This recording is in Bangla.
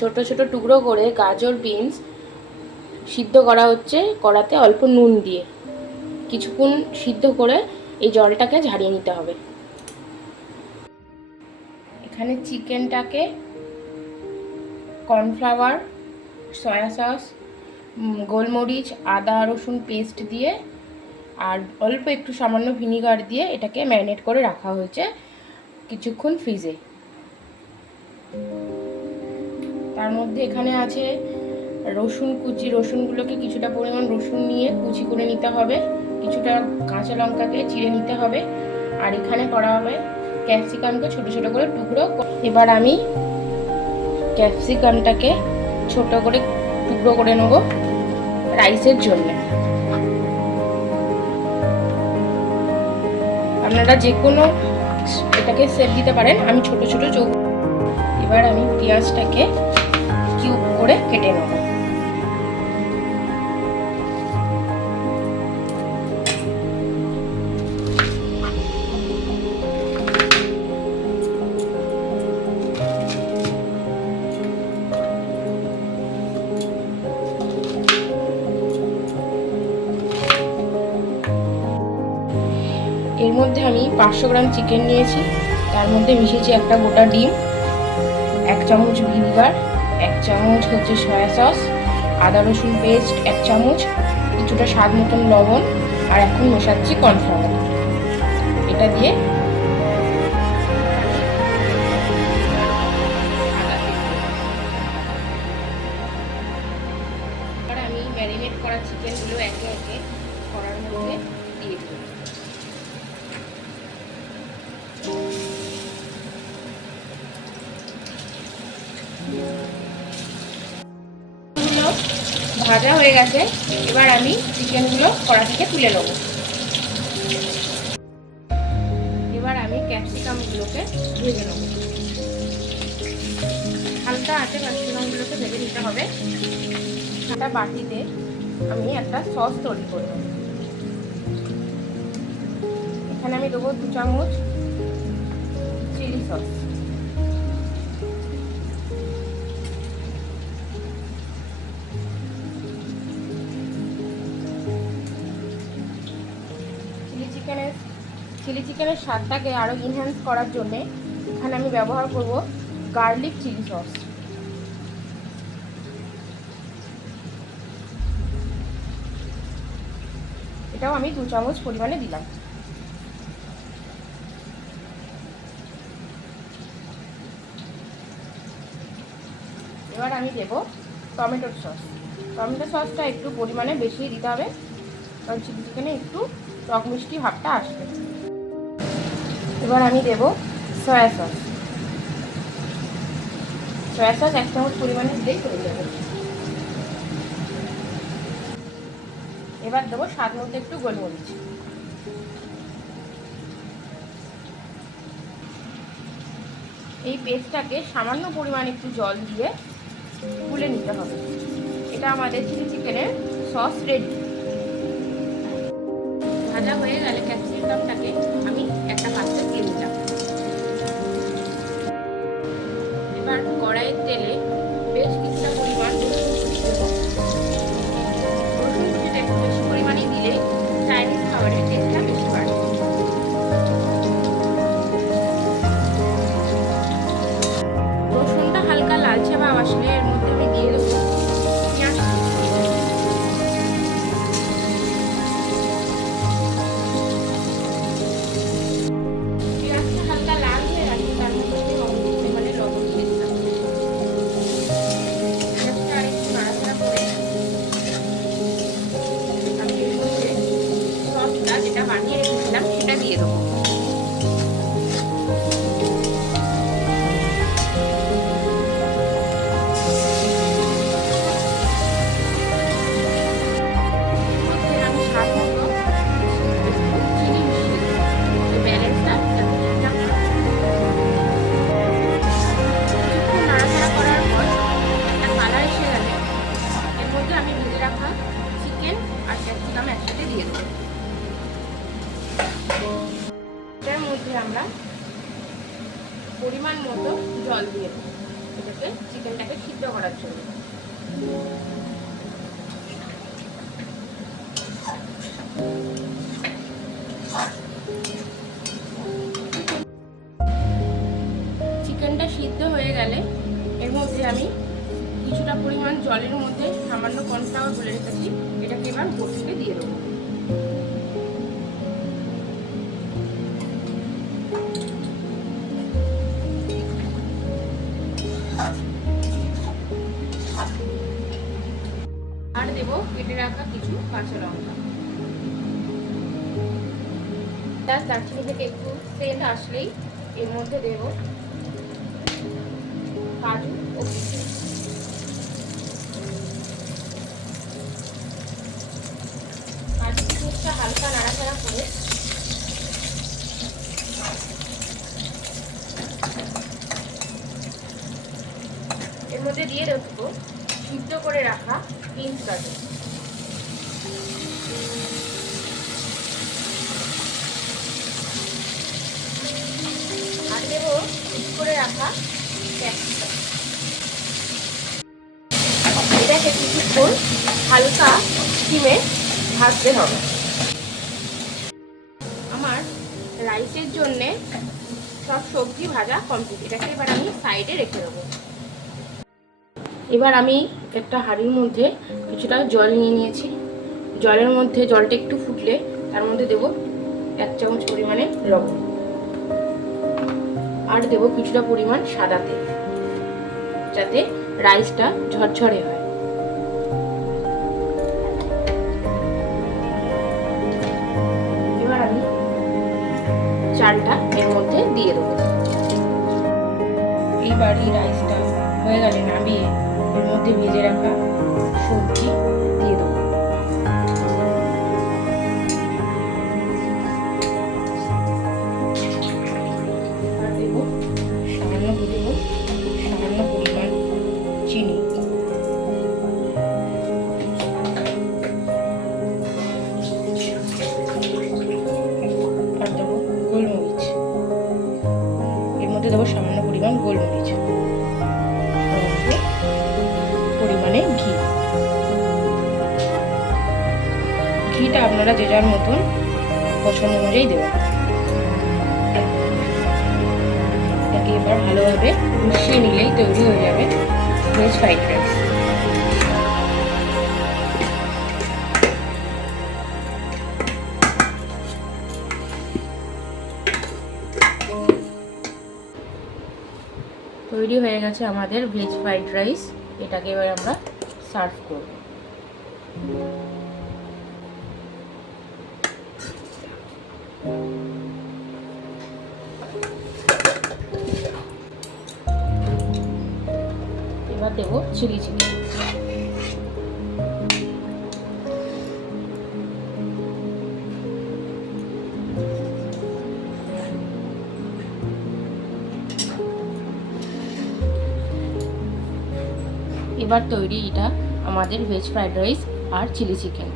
ছোট ছোট টুকরো করে গাজর বিনস সিদ্ধ করা হচ্ছে কড়াতে অল্প নুন দিয়ে। কিছুক্ষণ সিদ্ধ করে এই জলটাকে ঝারিয়ে নিতে হবে। এখানে চিকেনটাকে কর্নফ্লাওয়ার, সয়া সস, গোলমরিচ, আদা রসুন পেস্ট দিয়ে আর অল্প একটু সামান্য ভিনিগার দিয়ে এটাকে ম্যারিনেট করে রাখা হয়েছে কিছুক্ষণ ফ্রিজে। তার মধ্যে এখানে আছে রসুন কুচি। রসুনগুলোকে কিছুটা পরিমাণ রসুন নিয়ে কুচি করে নিতে হবে, কিছুটা কাঁচা লঙ্কাকে চিড়ে নিতে হবে, আর এখানে করা হবে ক্যাপসিকামকে ছোট ছোট করে টুকরো। এবার আমি ক্যাপসিকামটাকে ছোট করে টুকরো করে নেব রাইসের জন্য। আপনারা যে কোনো এটাকে শেপ দিতে পারেন, আমি ছোট ছোট চৌক। এবার আমি পেঁয়াজটাকে কিউব করে কেটে নেব। এর মধ্যে আমি 500 গ্রাম চিকেন নিয়েছি, তার মধ্যে মিশিয়েছি একটা গোটা ডিম, 1 চামচ ভিনিগার, 1 চামচ হচ্ছে সয়া সস, আদা রসুন পেস্ট 1 চামচ, কিছুটা স্বাদ মতন লবণ, আর এখন মেশাচ্ছি কর্নফ্লাওয়ার। এটা দিয়ে আমি ম্যারিনেট করা চিকেনগুলো একে একে কড়ার মধ্যে দিয়ে দিই। ভাজা হয়ে গেছে, এবার আমি চিকেনগুলো কড়া থেকে তুলে নেব। এবার আমি ক্যাপসিকামগুলোকে ভেজে নেব। হালকা আঁচে ক্যাপসিকামগুলোকে ভেজে নিতে হবে। একটা বাটিতে আমি একটা সস তৈরি করব। এখানে আমি দেবো 2 চামচ চিলি সস, চিলি চিকেনের স্বাদটাকে আরও ইনহ্যান্স করার জন্যে এখানে আমি ব্যবহার করব গার্লিক চিলি সস। এটাও আমি 2 চামচ পরিমাণে দিলাম। এবার আমি দেব টমেটোর সস। টমেটো সসটা একটু পরিমাণে বেশি দিতে হবে, কারণ চিলি চিকেনে একটু টক মিষ্টি ভাবটা আসবে। এবার আমি দেব সয়া সস। সয়া সস 1 চামচ পরিমাণে দিলেই হয়ে যাবে। এবার দেবো স্বাদ মতো একটু গোলমরিচ। এই পেস্টটাকে সামান্য পরিমাণে একটু জল দিয়ে গুলে নিতে হবে। এটা আমাদের চিলি চিকেনের সস রেডি। ভাজা হয়ে গেলে ক্যাপসিকামটাকে আমি একটা পাত্রে দিয়ে দিলাম। এবার কড়াইয়ের তেলে বেশ কিছুটা পরিমাণ রসুন কুচি দেব। রসুন কুচিটা একটু বেশি পরিমাণে দিলে চাইনিজ খাবারের টেস্টটা বেশি বাড়ে। রসুনটা হালকা লালচে ভাব আসলে এর মধ্যে আমি দিয়ে দেবো পেঁয়াজ। পেঁয়াজটা হালকা লাল হয়ে গেছে, তার মধ্যে আমি অল্প পরিমাণে লবণ দিয়ে দিলাম। পেঁয়াজটা আরেকটু নাড়াচাড়া করে আমি এর মধ্যে সসটা যেটা বানিয়ে রেখেছিলাম সেটা দিয়ে দেবো। এটাকে চিকেনটাকে সিদ্ধ করার জন্য। চিকেনটা সিদ্ধ হয়ে গেলে এর মধ্যে আমি কিছুটা পরিমাণ জলের মধ্যে সামান্য কর্নফ্লাওয়ার গুলে রেখেছি, এটাকে এবার উপর থেকে দিয়ে দেবো। আর দেব কেটে রাখা কিছু কাঁচা লঙ্কা। দারচিনি থেকে একটু সেন্ট আসলেই এর মধ্যে দেব কাজু ও কিশমিশ। কাজু কিশমিশটা হালকা নাড়াচাড়া করে এর মধ্যে দিয়ে দেবো সিদ্ধ করে রাখা বিনস গাজর। আর দেবো কুচি করে রাখা ক্যাপসিকাম। এটাকে কিছুক্ষণ হালকা স্টিমে ভাজতে হবে। আমার রাইসের জন্যে সব সবজি ভাজা কমপ্লিট। এটাকে এবার আমি সাইডে রেখে দেবো। এবার আমি একটা হাঁড়ির মধ্যে কিছুটা জল নিয়ে নিয়েছি। জলের মধ্যে জলটা একটু ফুটলে তার মধ্যে দেব 1 চামচ পরিমাণে লবণ, আর দেব কিছুটা পরিমাণ সাদা তেল, যাতে রাইসটা ঝরঝরে হয়। এবার আমি চালটা এর মধ্যে দিয়ে দেবো। এইবার এই রাইসটা হয়ে গেলে নামিয়ে এর মধ্যে ভেজে রাখা সবজি দিয়ে দেবো। আর দেবো সামান্য পরিমাণ চিনি। আর দেবো গোলমরিচ। এর মধ্যে দেবো সামান্য পরিমাণ গোলমরিচ, পরিমাণে ঘি। ঘিটা আপনারা যে যার মতন পছন্দ অনুযায়ী দেবেন। এটাকে এবার ভালোভাবে মিশিয়ে নিলেই তৈরি হয়ে যাবে ভেজ ফ্রাইড রাইস। তৈরি হয়ে গেছে আমাদের ভেজ ফ্রাইড রাইস। এটাকে এবার আমরা সার্ভ করব। এবার দেব চিলি চিকেন। এবার তৈরি এটা আমাদের ভেজ ফ্রাইড রাইস আর চিলি চিকেন।